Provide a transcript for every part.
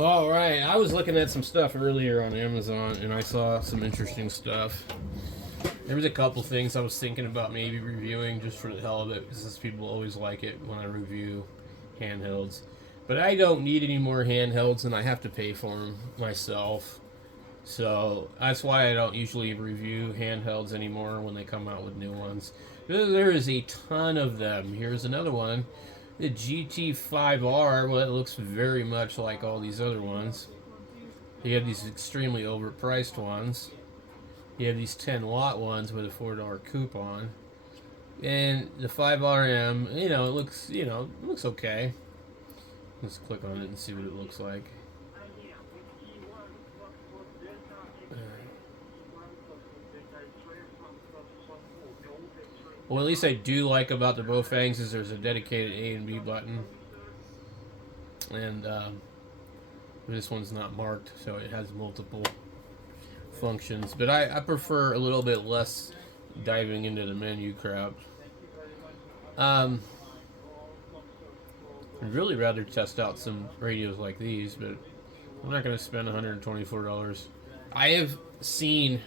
All right, I was looking at some stuff earlier on Amazon, and I saw some interesting stuff. There was a couple things I was thinking about maybe reviewing just for the hell of it, because people always like it when I review handhelds. But I don't need any more handhelds, and I have to pay for them myself. So that's why I don't usually review handhelds anymore when they come out with new ones. There is a ton of them. Here's another one. The GT5R, well, it looks very much like all these other ones. You have these extremely overpriced ones. You have these 10-watt ones with a $4 coupon. And the 5RM, it looks okay. Let's click on it and see what it looks like. Well, at least I do like about the Baofangs is there's a dedicated A and B button. And this one's not marked, so it has multiple functions. But I prefer a little bit less diving into the menu crap. I'd really rather test out some radios like these, but I'm not going to spend $124. I have seen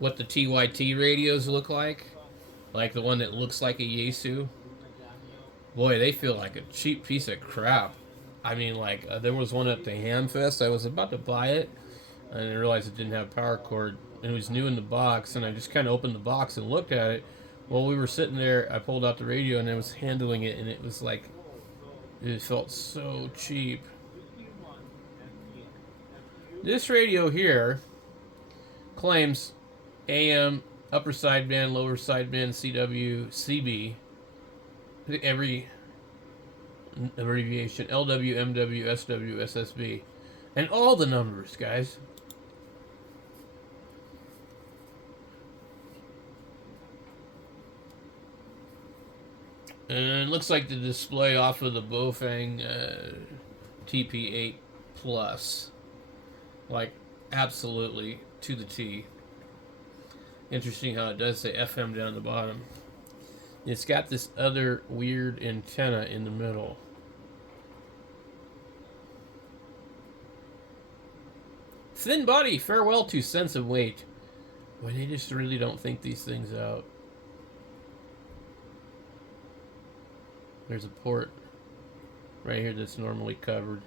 what the TYT radios look like the one that looks like a Yaesu. Boy, they feel like a cheap piece of crap. I mean, there was one at the Hamfest. I was about to buy it, and I realized it didn't have power cord. And it was new in the box, and I just kind of opened the box and looked at it. While we were sitting there, I pulled out the radio, and I was handling it, and it was like, it felt so cheap. This radio here claims AM, upper sideband, lower sideband, CW, CB, every abbreviation, LW, MW, SW, SSB, and all the numbers, guys. And it looks like the display off of the Baofeng TP8 Plus, like absolutely to the T. Interesting how it does say FM down the bottom. It's got this other weird antenna in the middle. Thin body, farewell to sense of weight. Boy, they just really don't think these things out. There's a port right here that's normally covered.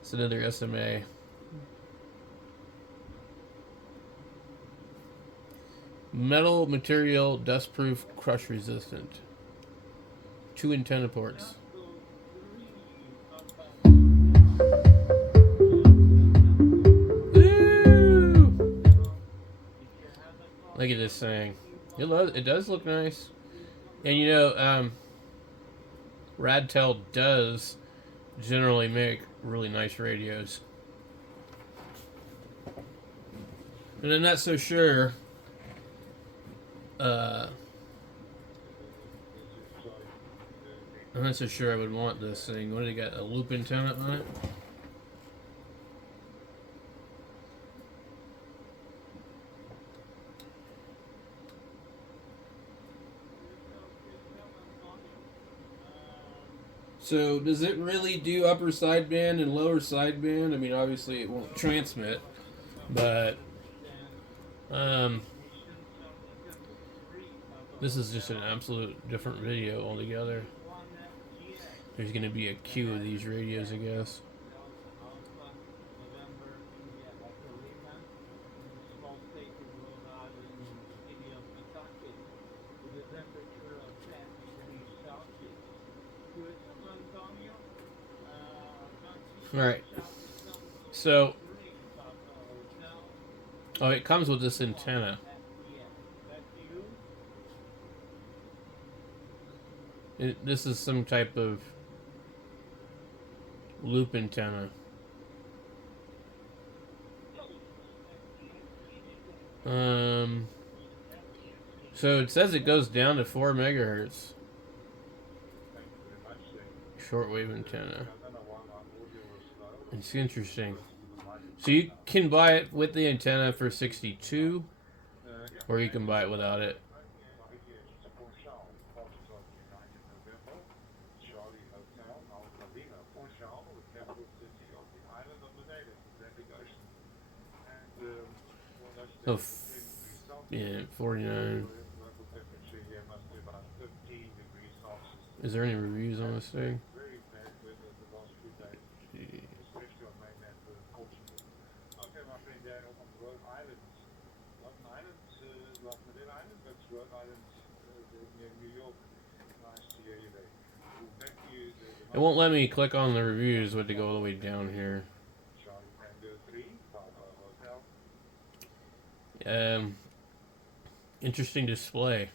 It's another SMA. Metal material, dustproof, crush resistant. 2 antenna ports. Woo! Look at this thing. It does look nice. And Radtel does generally make really nice radios. But I'm not so sure. I'm not so sure I would want this thing. What do they got? A loop antenna on it? So, does it really do upper sideband and lower sideband? I mean, obviously it won't transmit, but this is just an absolute different video altogether. There's going to be a queue of these radios, I guess. Alright. So, it comes with this antenna. This is some type of loop antenna. So it says it goes down to 4 megahertz. Shortwave antenna. It's interesting. So you can buy it with the antenna for $62, or you can buy it without it. Oh, yeah, 49. Is there any reviews on this thing? It won't let me click on the reviews, but to go all the way down here. Interesting display.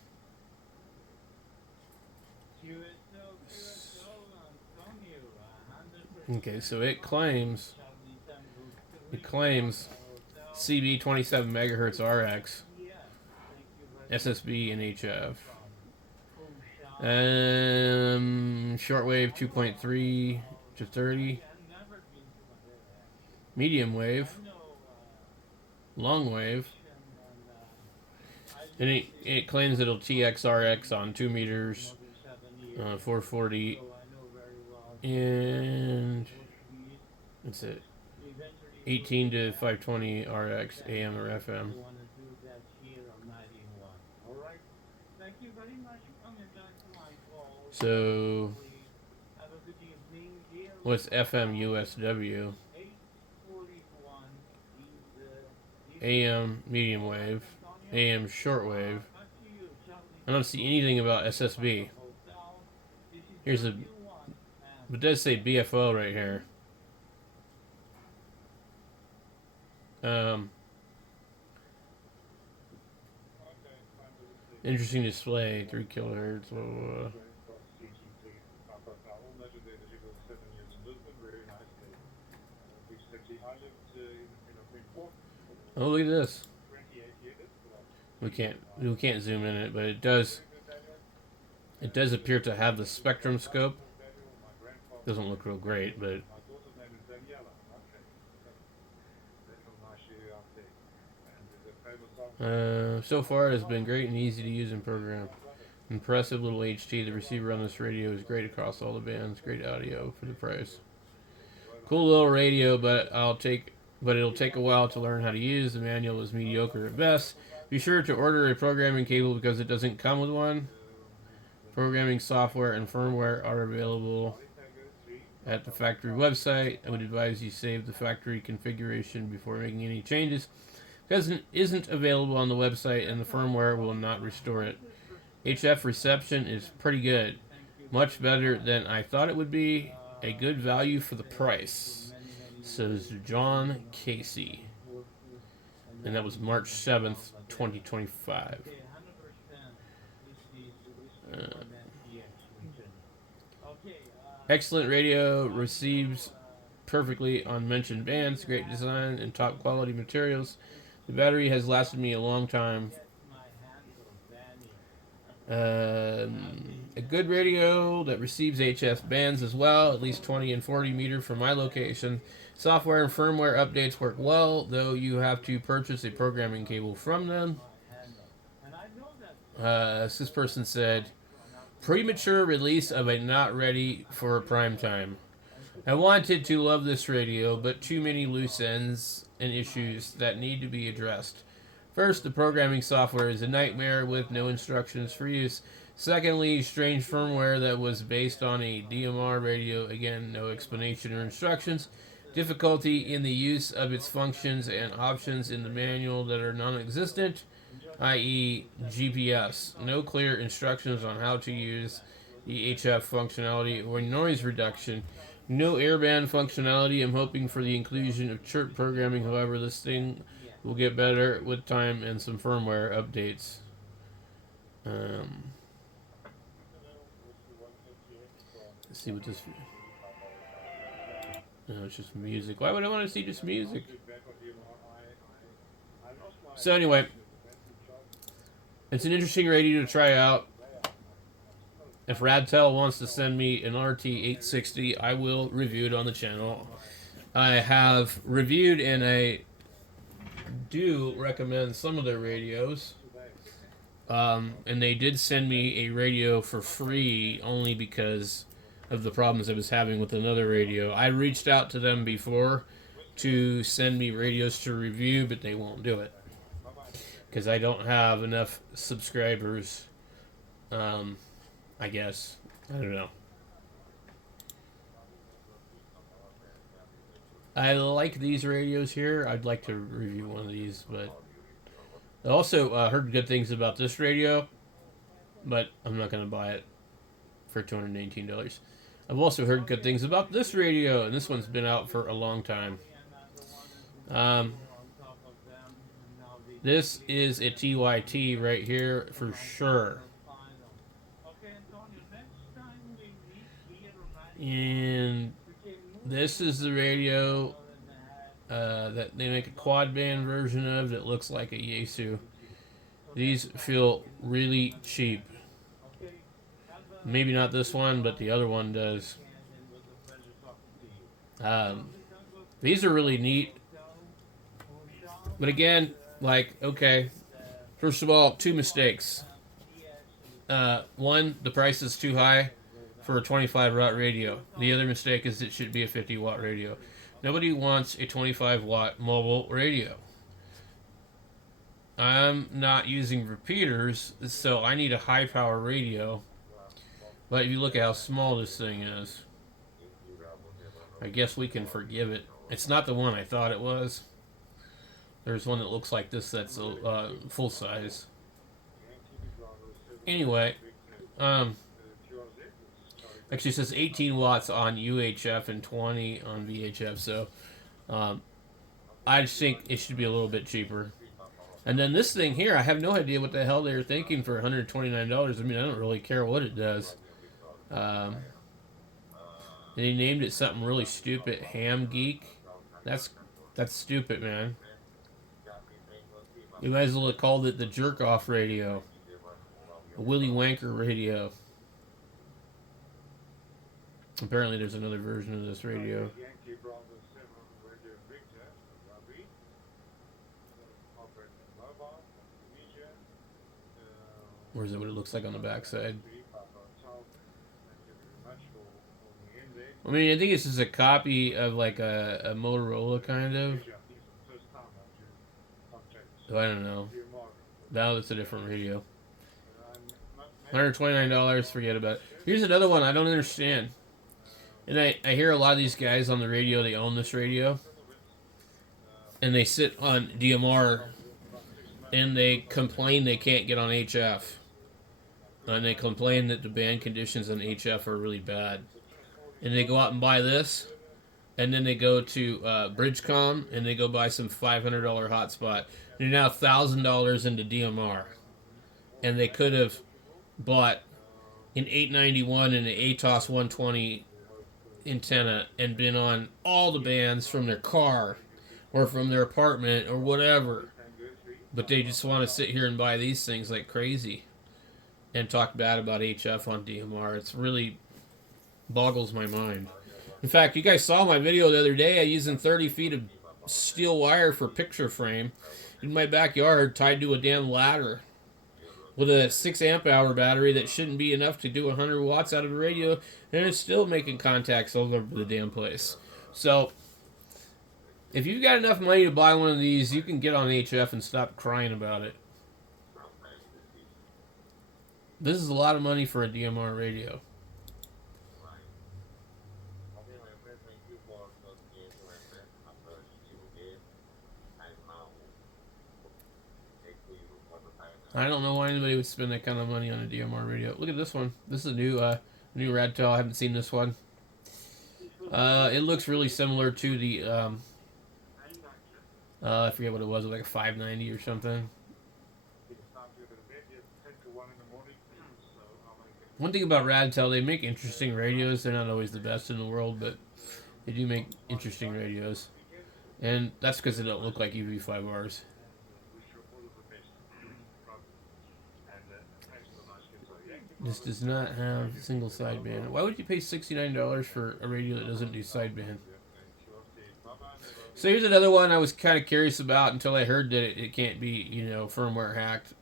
Okay, so it claims CB 27 megahertz RX, SSB and HF. Shortwave 2.3 to 30. Medium wave. Long wave. And it claims it'll TXRX on 2 meters, 440, and that's it. 18 to 520 RX, AM or FM. So, what's FM USW? AM medium wave, AM shortwave. I don't see anything about SSB. Here's it does say BFO right here. Interesting display, 3 kilohertz. Blah, blah, blah. Oh, look at this. We can't zoom in it, but it does appear to have the spectrum scope. Doesn't look real great, but so far it's been great and easy to use and program. Impressive little HT. The receiver on this radio is great across all the bands. Great audio for the price. Cool little radio, but it'll take a while to learn how to use. The manual is mediocre at best. Be sure to order a programming cable because it doesn't come with one. Programming software and firmware are available at the factory website. I would advise you save the factory configuration before making any changes, because it isn't available on the website and the firmware will not restore it. HF reception is pretty good. Much better than I thought it would be. A good value for the price, says John Casey. And that was March 7th, 2025. Excellent radio, receives perfectly on mentioned bands, great design, and top quality materials. The battery has lasted me a long time. A good radio that receives HF bands as well, at least 20 and 40 meter from my location. Software and firmware updates work well, though you have to purchase a programming cable from them. This person said, premature release of a not ready for prime time. I wanted to love this radio, but too many loose ends and issues that need to be addressed. First, the programming software is a nightmare with no instructions for use. Secondly, strange firmware that was based on a DMR radio. Again, no explanation or instructions. Difficulty in the use of its functions and options in the manual that are non-existent, i.e. GPS. No clear instructions on how to use the HF functionality or noise reduction. No airband functionality. I'm hoping for the inclusion of chirp programming. However, this thing will get better with time and some firmware updates. Let's see what this... No, it's just music. Why would I want to see just music? So anyway, it's an interesting radio to try out. If Radtel wants to send me an RT860, I will review it on the channel. I have reviewed and I do recommend some of their radios. And they did send me a radio for free only because of the problems I was having with another radio. I reached out to them before to send me radios to review, but they won't do it. because I don't have enough subscribers. I guess. I don't know. I like these radios here. I'd like to review one of these, but I also heard good things about this radio, but I'm not going to buy it for $218. I've also heard good things about this radio, and this one's been out for a long time. This is a TYT right here for sure. And this is the radio that they make a quad band version of that looks like a Yaesu. These feel really cheap. Maybe not this one, but the other one does. These are really neat. But again, like, okay, first of all, two mistakes. One, the price is too high for a 25 watt radio. The other mistake is it should be a 50 watt radio. Nobody wants a 25 watt mobile radio. I'm not using repeaters, so I need a high power radio. But if you look at how small this thing is, I guess we can forgive it. It's not the one I thought it was. There's one that looks like this that's full size. Anyway, actually it says 18 watts on UHF and 20 on VHF, so I just think it should be a little bit cheaper. And then this thing here, I have no idea what the hell they were thinking for $129. I mean, I don't really care what it does. They named it something really stupid, Ham Geek. That's stupid, man. You might as well have called it the Jerk Off Radio, the Willy Wanker Radio. Apparently, there's another version of this radio. Or is it what it looks like on the backside? I mean, I think this is a copy of like a Motorola kind of. So I don't know. Now it's a different radio. $129, forget about it. Here's another one I don't understand. And I hear a lot of these guys on the radio, they own this radio. And they sit on DMR and they complain they can't get on HF. And they complain that the band conditions on HF are really bad. And they go out and buy this. And then they go to Bridgecom and they go buy some $500 hotspot. They're now $1,000 into DMR. And they could have bought an 891 and an ATOS 120 antenna and been on all the bands from their car or from their apartment or whatever. But they just want to sit here and buy these things like crazy and talk bad about HF on DMR. It's really boggles my mind. In fact, you guys saw my video the other day. I using 30 feet of steel wire for picture frame in my backyard tied to a damn ladder with a 6 amp hour battery that shouldn't be enough to do 100 watts out of the radio, and it's still making contacts all over the damn place. So if you've got enough money to buy one of these, you can get on HF and stop crying about it. This is a lot of money for a DMR radio. I don't know why anybody would spend that kind of money on a DMR radio. Look at this one. This is a new Radtel. I haven't seen this one. It looks really similar to the I forget what it was, like a 590 or something. One thing about Radtel, they make interesting radios. They're not always the best in the world, but they do make interesting radios. And that's because they don't look like UV5Rs. This does not have single sideband. Why would you pay $69 for a radio that doesn't do sideband? So here's another one I was kind of curious about until I heard that it can't be, firmware hacked.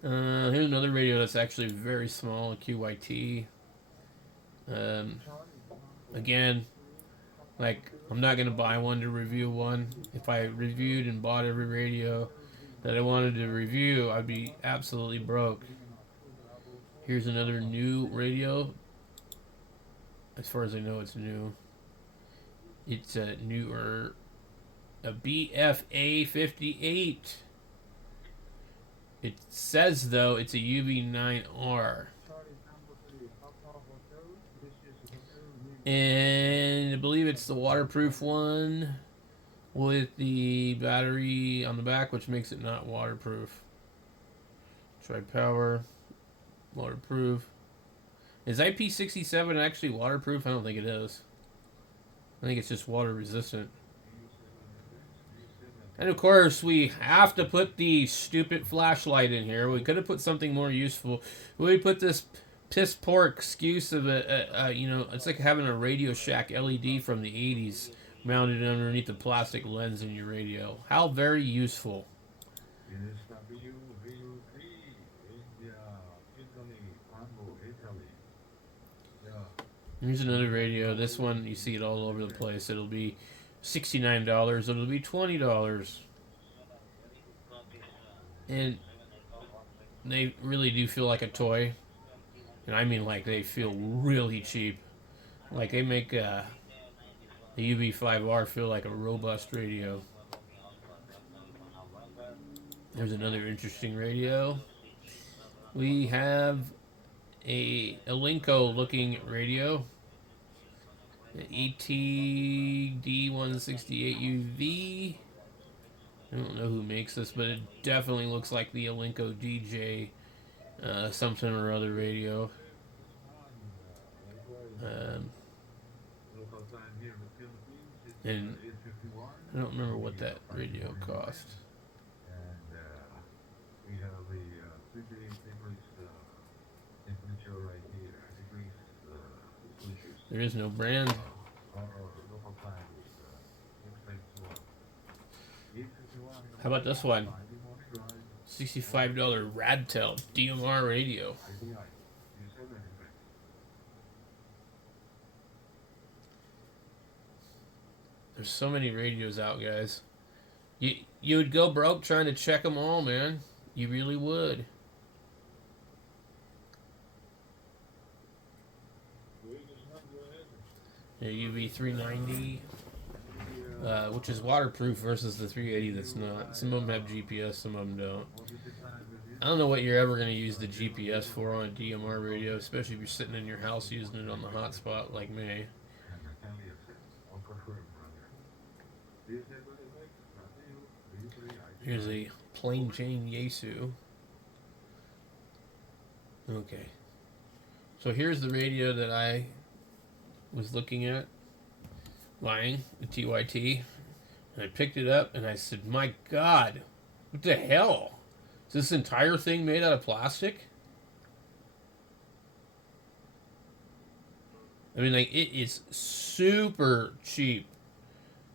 Here's another radio that's actually very small, a QYT. Again, like, I'm not going to buy one to review one. If I reviewed and bought every radio, that I wanted to review, I'd be absolutely broke. Here's another new radio. As far as I know, it's new. It's a newer, a BFA 58. It says though it's a UV9R. And I believe it's the waterproof one with the battery on the back, which makes it not waterproof. Try power, waterproof. Is IP67 actually waterproof? I don't think it is. I think it's just water resistant. And of course, we have to put the stupid flashlight in here. We could have put something more useful. We put this piss poor excuse of you know, it's like having a Radio Shack LED from the 80s mounted underneath the plastic lens in your radio. How very useful. Here's another radio. This one, you see it all over the place. It'll be $69. It'll be $20. And they really do feel like a toy. And I mean, like, they feel really cheap. Like, they make the UV5R feel like a robust radio. There's another interesting radio. We have a Elenco looking radio. An ETD168UV. I don't know who makes this, but it definitely looks like the Elenco DJ something or other radio. And I don't remember what that radio cost. There is no brand. How about this one? $65 Radtel DMR radio. There's so many radios out, guys. You would go broke trying to check them all, man. You really would. The UV390, which is waterproof versus the 380 that's not. Some of them have GPS, some of them don't. I don't know what you're ever going to use the GPS for on a DMR radio, especially if you're sitting in your house using it on the hotspot like me. Here's a plain Jane Yaesu. Okay. So here's the radio that I was looking at, buying, the TYT. And I picked it up and I said, my God, what the hell? Is this entire thing made out of plastic? I mean, like, it is super cheap.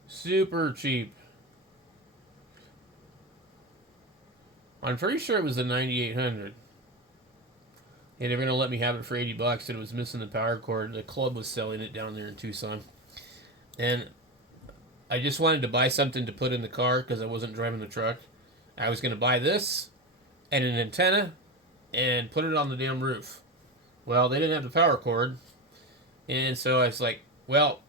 Super cheap. I'm pretty sure it was the 9800. And they're going to let me have it for $80, and it was missing the power cord. The club was selling it down there in Tucson. And I just wanted to buy something to put in the car because I wasn't driving the truck. I was going to buy this and an antenna and put it on the damn roof. Well, they didn't have the power cord. And so I was like, well,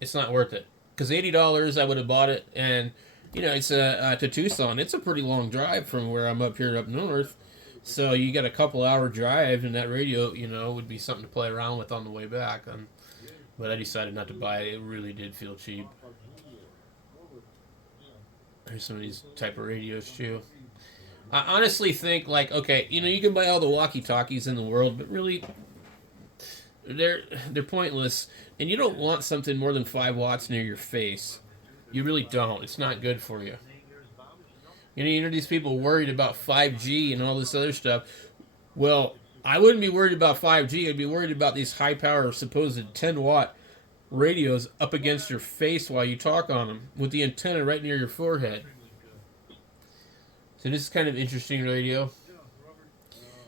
it's not worth it. Because $80, I would have bought it. And, you know, it's to Tucson. It's a pretty long drive from where I'm up here up north. So you got a couple hour drive, and that radio, you know, would be something to play around with on the way back. But I decided not to buy it. It really did feel cheap. There's some of these type of radios, too. I honestly think, like, okay, you know, you can buy all the walkie-talkies in the world, but really, they're pointless. And you don't want something more than 5 watts near your face. You really don't. It's not good for you. You know, these people worried about 5G and all this other stuff. Well, I wouldn't be worried about 5G. I'd be worried about these high-power, supposed 10-watt radios up against your face while you talk on them, with the antenna right near your forehead. So this is kind of interesting radio.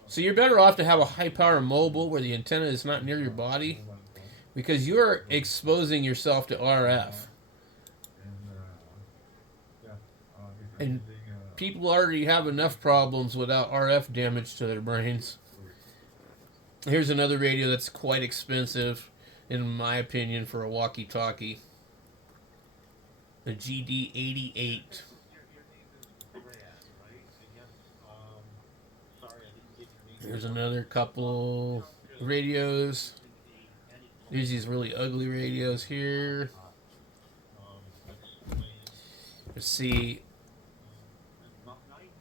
So you're better off to have a high-power mobile where the antenna is not near your body, because you're exposing yourself to RF. And people already have enough problems without RF damage to their brains. Here's another radio that's quite expensive, in my opinion, for a walkie-talkie. The GD88. Here's another couple radios. There's these really ugly radios here. Let's see.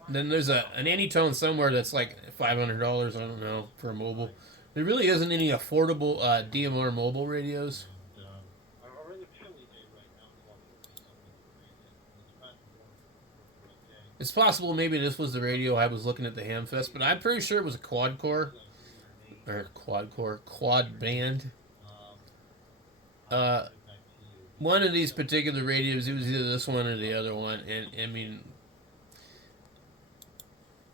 Then there's an Anytone somewhere that's like $500, I don't know, for a mobile. There really isn't any affordable DMR mobile radios. It's possible maybe this was the radio I was looking at the Hamfest, but I'm pretty sure it was a quad core. Or quad band. One of these particular radios, it was either this one or the other one, and I mean,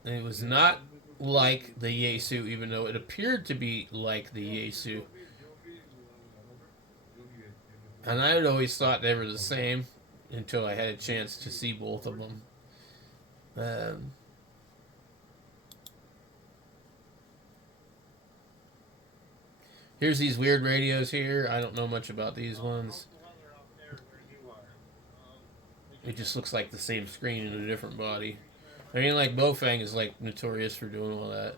it was not like the Yaesu, even though it appeared to be like the Yaesu. And I had always thought they were the same until I had a chance to see both of them. Here's these weird radios here. I don't know much about these ones. It just looks like the same screen in a different body. I mean, like, Bofang is, like, notorious for doing all that.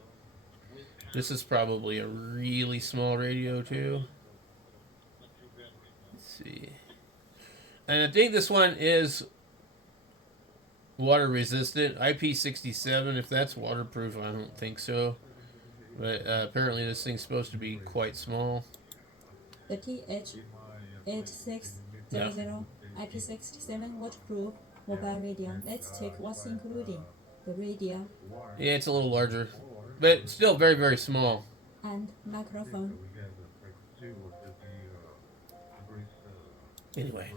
This is probably a really small radio, too. Let's see. And I think this one is water resistant. IP67, if that's waterproof, I don't think so. But apparently this thing's supposed to be quite small. The TH8600 IP67 waterproof mobile radio. Let's check what's including the radio. Yeah, it's a little larger, but still very, very small. And microphone. Anyway,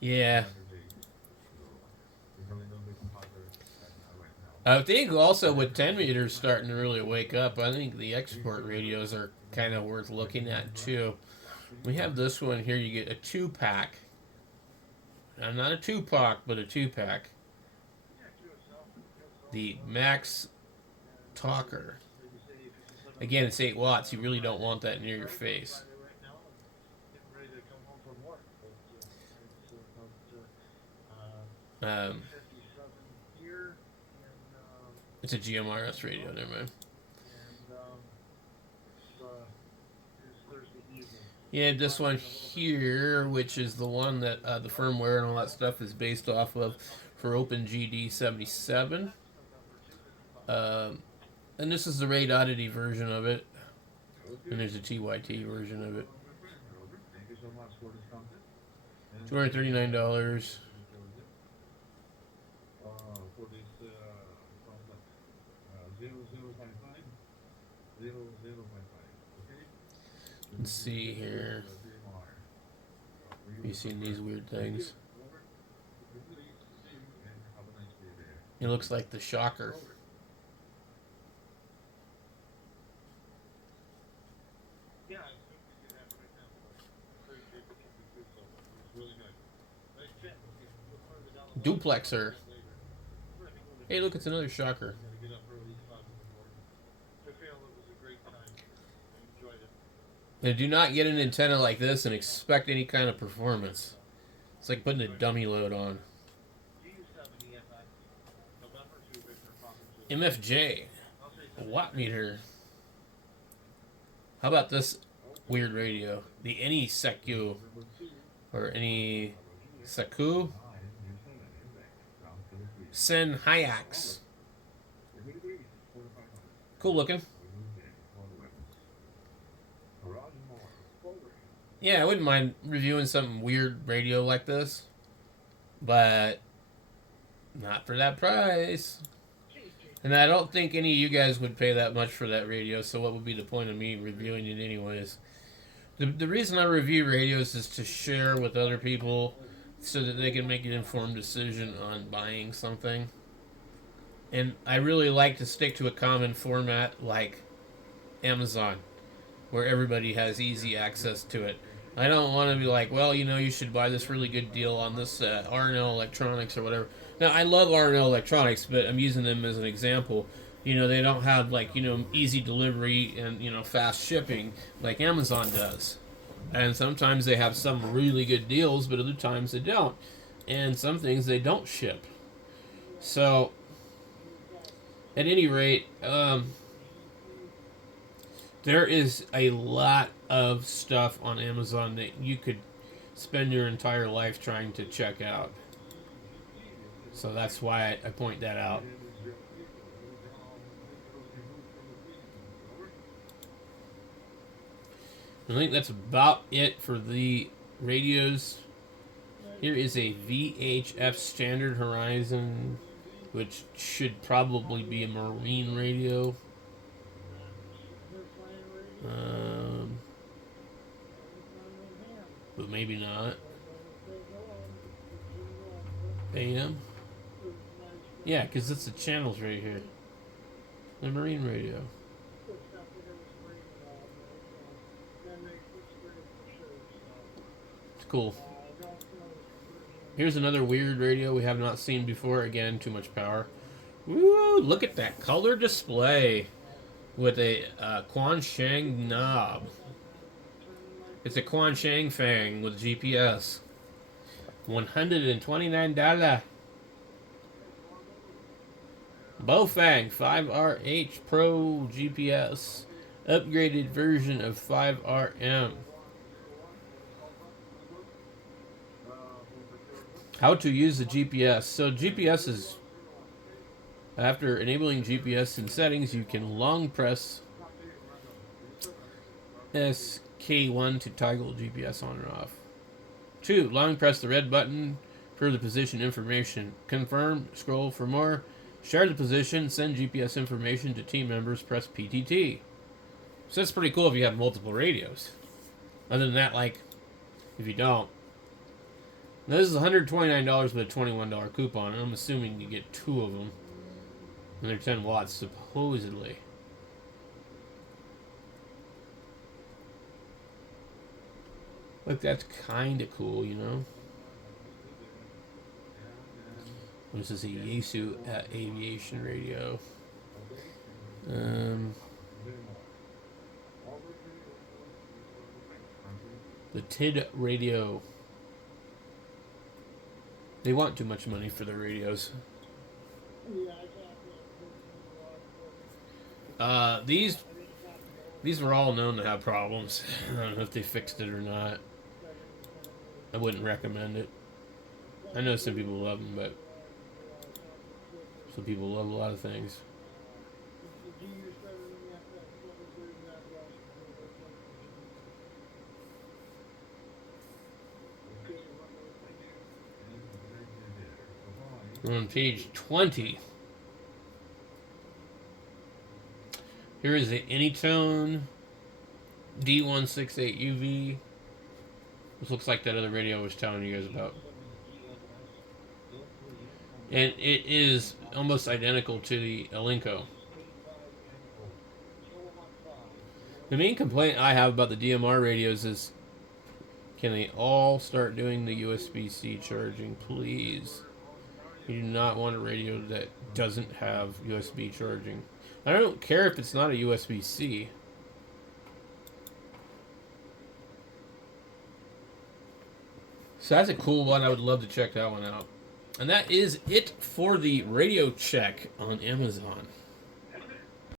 yeah. I think also with 10 meters starting to really wake up, I think the export radios are kind of worth looking at too. We have this one here. You get a 2-pack. Not a 2-pack, but a 2-pack. The Max Talker. Again, it's 8 watts. You really don't want that near your face. It's a GMRS radio, never mind. Yeah, this one here, which is the one that the firmware and all that stuff is based off of for OpenGD77. And this is the Raid Oddity version of it. And there's a TYT version of it. $239. Let's see here. Have you seen these weird things? It looks like the Shocker. Duplexer. Hey, look, it's another Shocker. Now, do not get an antenna like this and expect any kind of performance. It's like putting a dummy load on. MFJ. A watt meter. How about this weird radio? The Anyseku. Or Anyseku. Sen Hyax. Cool looking. Yeah, I wouldn't mind reviewing some weird radio like this, but not for that price. And I don't think any of you guys would pay that much for that radio, so what would be the point of me reviewing it anyways? The reason I review radios is to share with other people so that they can make an informed decision on buying something. And I really like to stick to a common format like Amazon, where everybody has easy access to it. I don't want to be like, well, you should buy this really good deal on this R&L Electronics or whatever. Now, I love R&L Electronics, but I'm using them as an example. They don't have easy delivery and fast shipping like Amazon does. And sometimes they have some really good deals, but other times they don't. And some things they don't ship. So, at any rate, there is a lot of stuff on Amazon that you could spend your entire life trying to check out. So that's why I point that out. I think that's about it for the radios. Here is a VHF Standard Horizon, which should probably be a marine radio. But maybe not. AM? Yeah, because it's the channels right here. The marine radio. It's cool. Here's another weird radio we have not seen before. Again, too much power. Woo! Look at that color display with a Quansheng knob. It's a Quansheng Fang with GPS. $129. Baofeng 5RH Pro GPS. Upgraded version of 5RM. How to use the GPS. So GPS is, after enabling GPS in settings, you can long press SK1 to toggle GPS on or off. 2. Long press the red button for the position information. Confirm, scroll for more. Share the position, send GPS information to team members, press PTT. So that's pretty cool if you have multiple radios. Other than that, if you don't. Now this is $129 with a $21 coupon, and I'm assuming you get 2 of them. And they're 10 watts, supposedly. Look, that's kind of cool, This is a Yaesu aviation radio. The TID radio. They want too much money for their radios. These were all known to have problems. I don't know if they fixed it or not. I wouldn't recommend it. I know some people love them, but some people love a lot of things. We're on page 20. Here is the Anytone D168UV. This looks like that other radio I was telling you guys about. And it is almost identical to the Elenco. The main complaint I have about the DMR radios is, can they all start doing the USB-C charging, please? You do not want a radio that doesn't have USB charging. I don't care if it's not a USB-C. So that's a cool one. I would love to check that one out. And that is it for the radio check on Amazon.